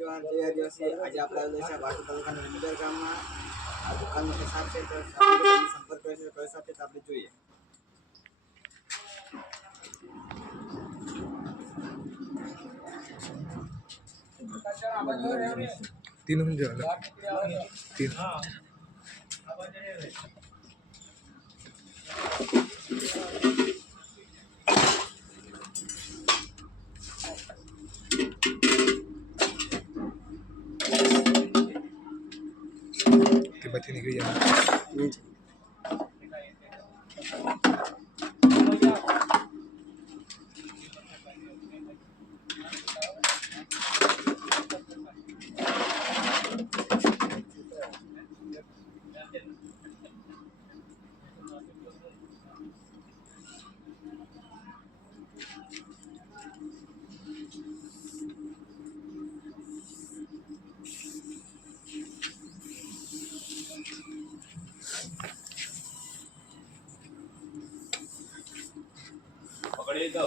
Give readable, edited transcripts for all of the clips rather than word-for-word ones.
જવાન જય આદિવાસી. આજે આપણે આવેલા છે વાસુ તાલુકાના વિંદર ગામમાં. આ દુકાનનો હિસાબ છે તો સંપર્ક કરે છે કયો હિસાબ છે તો આપણે જોઈએ. 3000 बच्चे निकल जाए पकड़िए तो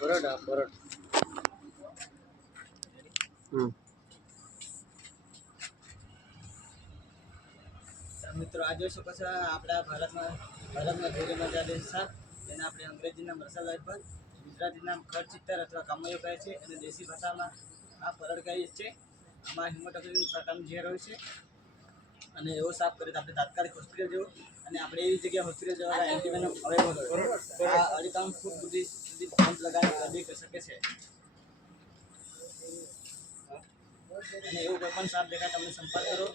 બરોડા મિત્રો આ જોઈ શકો છો આપણા ભારતમાં ધોરીમાં ચાલે શાક જેને આપણે અંગ્રેજીના મસાલા પર ગુજરાતીના ખડ ચિત્તર અથવા કામયો કહે છે અને દેશી ભાષામાં આ પરડ કહીએ છે. આમાં હિમોટોક્સિન પ્રકારનું ઝેર હોય છે અને એવો સાફ કરે તો આપણે તાત્કાલિક હોસ્પિટલ જવું અને આપણે એવી જગ્યાએ હોસ્પિટલ જવાના એન્ટીવેનમ અવેલેબલ હોય. આ 2.5 ફૂટ સુધી પંપ લગાવી દર્દી કરી શકે છે અને એવું કોઈ પણ સાપ દેખાય તમને સંપર્ક કરો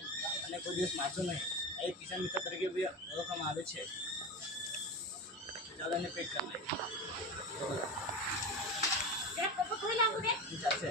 અને કોઈ દિવસ મારશો નહીં. એક કિસાન મિત્ર તરીકે બી ઓળખવામાં આવે છે. ચાલો એને પેક કરી લઈએ. ચાલશે.